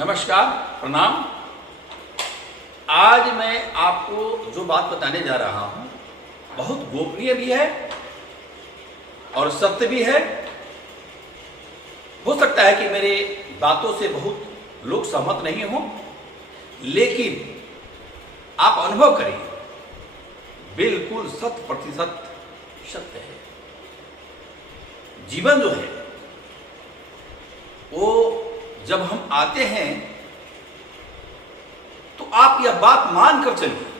नमस्कार, प्रणाम। आज मैं आपको जो बात बताने जा रहा हूं बहुत गोपनीय भी है और सत्य भी है। हो सकता है कि मेरे बातों से बहुत लोग सहमत नहीं हों, लेकिन आप अनुभव करिए, बिल्कुल 100% सत्य है। जीवन जो है वो जब हम आते हैं तो आप यह बात मानकर चलिए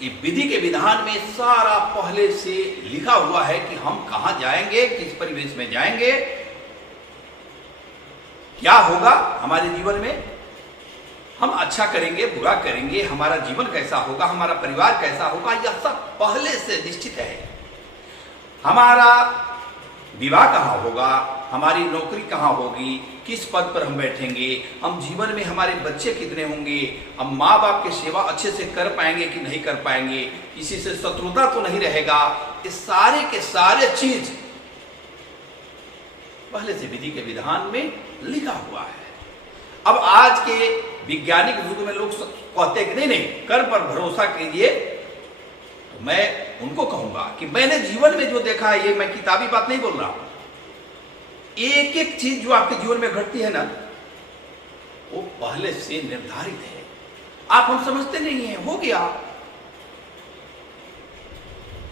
कि विधि के विधान में सारा पहले से लिखा हुआ है कि हम कहां जाएंगे, किस परिवेश में जाएंगे, क्या होगा हमारे जीवन में, हम अच्छा करेंगे, बुरा करेंगे, हमारा जीवन कैसा होगा, हमारा परिवार कैसा होगा, यह सब पहले से निश्चित है। हमारा विवाह कहाँ होगा, हमारी नौकरी कहाँ होगी, किस पद पर हम बैठेंगे, हम जीवन में हमारे बच्चे कितने होंगे, हम माँ बाप की सेवा अच्छे से कर पाएंगे कि नहीं कर पाएंगे, किसी से शत्रुता तो नहीं रहेगा। ये सारे के सारे चीज पहले से विधि के विधान में लिखा हुआ है। अब आज के वैज्ञानिक युग में लोग कहते हैं कि नहीं नहीं, कर्म पर भरोसा कीजिए, तो मैं उनको कहूंगा कि मैंने जीवन में जो देखा है, ये मैं किताबी बात नहीं बोल रहा हूं, एक एक चीज जो आपके जीवन में घटती है ना, वो पहले से निर्धारित है। आप हम समझते नहीं है, हो गया।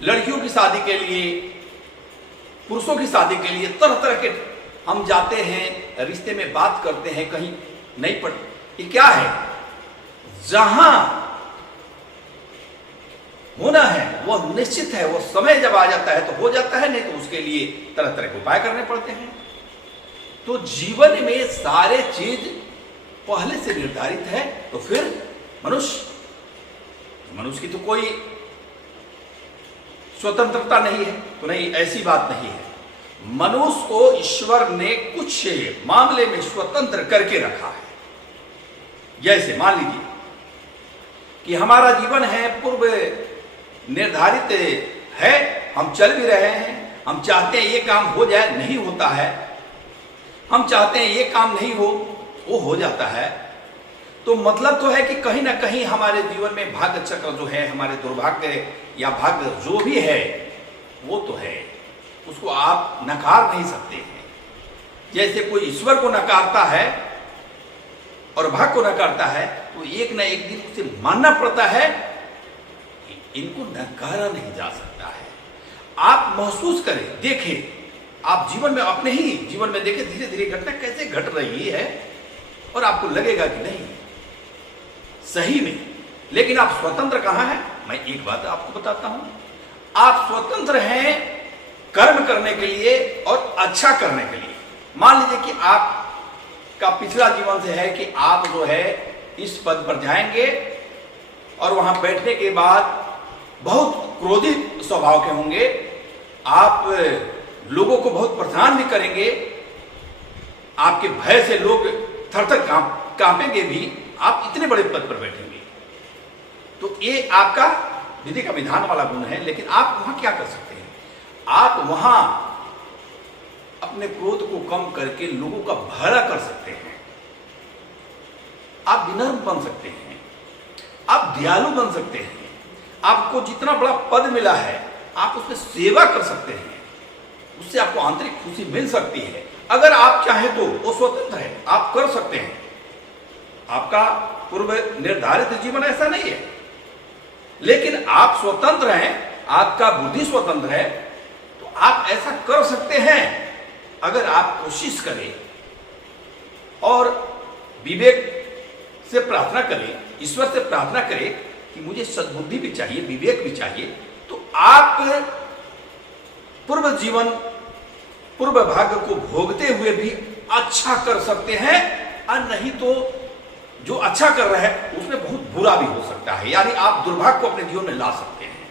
लड़कियों की शादी के लिए, पुरुषों की शादी के लिए तरह तरह के हम जाते हैं, रिश्ते में बात करते हैं, कहीं नहीं पड़, ये क्या है, जहां होना है वह निश्चित है, वो समय जब आ जाता है तो हो जाता है, नहीं तो उसके लिए तरह तरह के उपाय करने पड़ते हैं। तो जीवन में सारे चीज पहले से निर्धारित है। तो फिर मनुष्य की तो कोई स्वतंत्रता नहीं है, तो नहीं, ऐसी बात नहीं है। मनुष्य को ईश्वर ने कुछ मामले में स्वतंत्र करके रखा है। जैसे मान लीजिए कि हमारा जीवन है पूर्व निर्धारित है, हम चल भी रहे हैं, हम चाहते हैं ये काम हो जाए, नहीं होता है, हम चाहते हैं ये काम नहीं हो, वो हो जाता है। तो मतलब तो है कि कहीं ना कहीं हमारे जीवन में भाग्य चक्र जो है, हमारे दुर्भाग्य या भाग्य जो भी है वो तो है, उसको आप नकार नहीं सकते हैं। जैसे कोई ईश्वर को नकारता है और भाग्य को नकारता है, तो एक ना एक दिन उसे मानना पड़ता है कि इनको नकारा नहीं जा सकता है। आप महसूस करें, देखें, आप जीवन में, अपने ही जीवन में देखें, धीरे धीरे घटना कैसे घट रही है, और आपको लगेगा कि नहीं सही में। लेकिन आप स्वतंत्र कहां हैं? मैं एक बात आपको बताता हूं, आप स्वतंत्र हैं कर्म करने के लिए और अच्छा करने के लिए। मान लीजिए कि आपका पिछला जीवन से है कि आप जो है इस पद पर जाएंगे और वहां बैठने के बाद बहुत क्रोधित स्वभाव के होंगे, आप लोगों को बहुत परेशान भी करेंगे, आपके भय से लोग थर-थर कांपेंगे भी, आप इतने बड़े पद पर बैठेंगे। तो ये आपका विधि का विधान वाला गुण है। लेकिन आप वहां क्या कर सकते हैं? आप वहां अपने क्रोध को कम करके लोगों का भला कर सकते हैं, आप विनम्र बन सकते हैं, आप दयालु बन सकते हैं, आपको जितना बड़ा पद मिला है आप उसमें सेवा कर सकते हैं, उससे आपको आंतरिक खुशी मिल सकती है। अगर आप चाहें तो वो स्वतंत्र है, आप कर सकते हैं। आपका पूर्व निर्धारित जीवन ऐसा नहीं है, लेकिन आप स्वतंत्र हैं, आपका बुद्धि स्वतंत्र है, तो आप ऐसा कर सकते हैं अगर आप कोशिश करें और विवेक से प्रार्थना करें, ईश्वर से प्रार्थना करें कि मुझे सद्बुद्धि भी चाहिए, विवेक भी चाहिए। तो आप पूर्व जीवन, पूर्व भाग्य को भोगते हुए भी अच्छा कर सकते हैं, और नहीं तो जो अच्छा कर रहे हैं उसमें बहुत बुरा भी हो सकता है, यानी आप दुर्भाग्य को अपने जीवन में ला सकते हैं।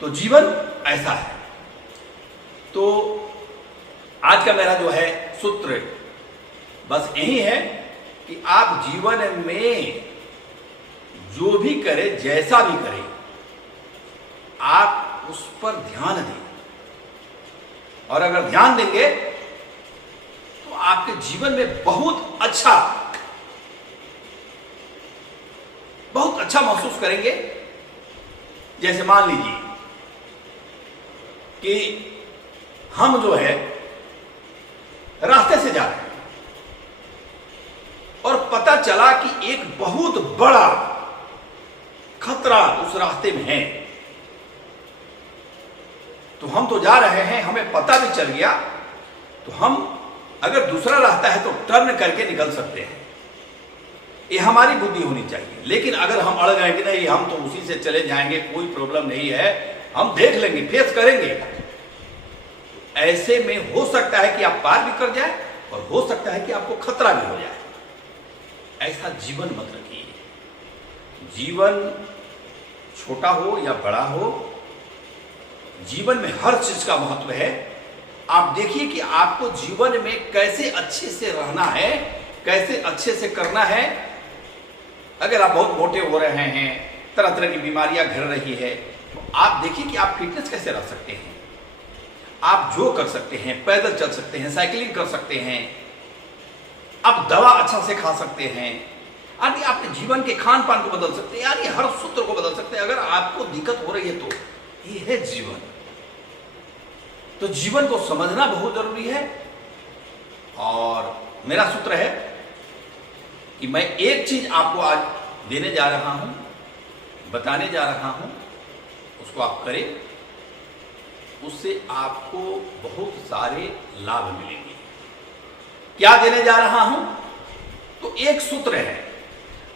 तो जीवन ऐसा है। तो आज का मेरा जो है सूत्र बस यही है कि आप जीवन में जो भी करें, जैसा भी करें, आप उस पर ध्यान दें, और अगर ध्यान देंगे तो आपके जीवन में बहुत अच्छा महसूस करेंगे। जैसे मान लीजिए कि हम जो है रास्ते से जा रहे हैं और पता चला कि एक बहुत बड़ा खतरा उस रास्ते में है, तो हम तो जा रहे हैं, हमें पता भी चल गया, तो हम अगर दूसरा रास्ता है तो टर्न करके निकल सकते हैं। ये हमारी बुद्धि होनी चाहिए। लेकिन अगर हम अड़ गए कि नहीं हम तो उसी से चले जाएंगे, कोई प्रॉब्लम नहीं है, हम देख लेंगे, फेस करेंगे, तो ऐसे में हो सकता है कि आप पार भी कर जाए और हो सकता है कि आपको खतरा भी हो जाए। ऐसा जीवन मत रखिए। जीवन छोटा हो या बड़ा हो, जीवन में हर चीज का महत्व है। आप देखिए कि आपको जीवन में कैसे अच्छे से रहना है, कैसे अच्छे से करना है। अगर आप बहुत मोटे हो रहे हैं, तरह तरह की बीमारियां घेर रही है, तो आप देखिए कि आप फिटनेस कैसे रह सकते हैं। आप जो कर सकते हैं, पैदल चल सकते हैं, साइकिलिंग कर सकते हैं, आप दवा अच्छा से खा सकते हैं, यानी अपने जीवन के खान पान को बदल सकते हैं, यानी हर सूत्र को बदल सकते हैं। अगर आपको दिक्कत हो रही है तो ये है जीवन। तो जीवन को समझना बहुत जरूरी है। और मेरा सूत्र है कि मैं एक चीज आपको आज देने जा रहा हूं, बताने जा रहा हूं, उसको आप करें, उससे आपको बहुत सारे लाभ मिलेंगे। क्या देने जा रहा हूं? तो एक सूत्र है,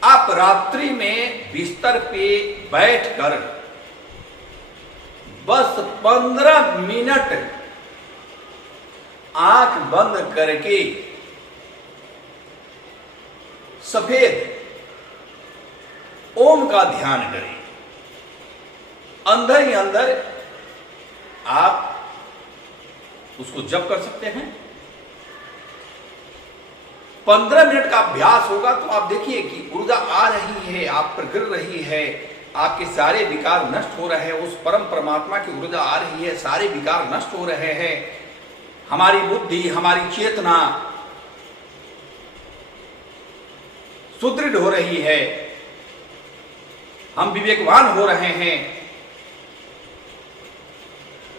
आप रात्रि में बिस्तर पे बैठकर बस 15 मिनट आंख बंद करके सफेद ओम का ध्यान करें। अंदर ही अंदर आप उसको जप कर सकते हैं। 15 मिनट का अभ्यास होगा तो आप देखिए कि ऊर्जा आ रही है, आप पर गिर रही है, आपके सारे विकार नष्ट हो रहे हैं, उस परम परमात्मा की ऊर्जा आ रही है, सारे विकार नष्ट हो रहे हैं, हमारी बुद्धि, हमारी चेतना सुदृढ़ हो रही है, हम विवेकवान हो रहे हैं,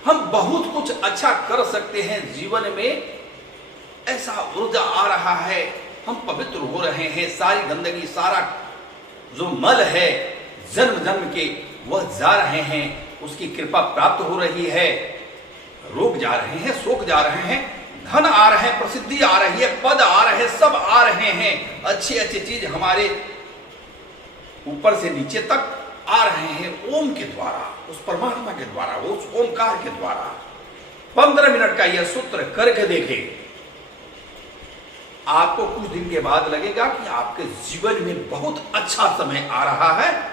हम बहुत कुछ अच्छा कर सकते हैं जीवन में। ऐसा ऊर्जा आ रहा है, हम पवित्र हो रहे हैं, सारी गंदगी, सारा जो मल है जन्म जन्म के वह जा रहे हैं, उसकी कृपा प्राप्त हो रही है, रोग जा रहे हैं, शोक जा रहे हैं, धन आ रहे हैं, प्रसिद्धि आ रही है, पद आ रहे हैं, सब आ रहे हैं, अच्छी अच्छी चीज हमारे ऊपर से नीचे तक आ रहे हैं ओम के द्वारा, उस परमात्मा के द्वारा, उस ओमकार के द्वारा। 15 मिनट का यह सूत्र करके देखें, आपको कुछ दिन के बाद लगेगा कि आपके जीवन में बहुत अच्छा समय आ रहा है,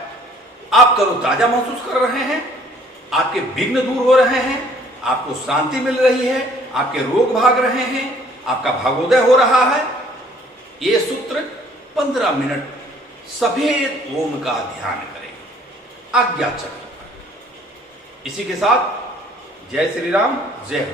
आप तरोताजा महसूस कर रहे हैं, आपके विघ्न दूर हो रहे हैं, आपको शांति मिल रही है, आपके रोग भाग रहे हैं, आपका भागोदय हो रहा है। ये सूत्र 15 मिनट सफेद ओम का ध्यान करें आज्ञा चक्र पर। इसी के साथ जय श्री राम, जय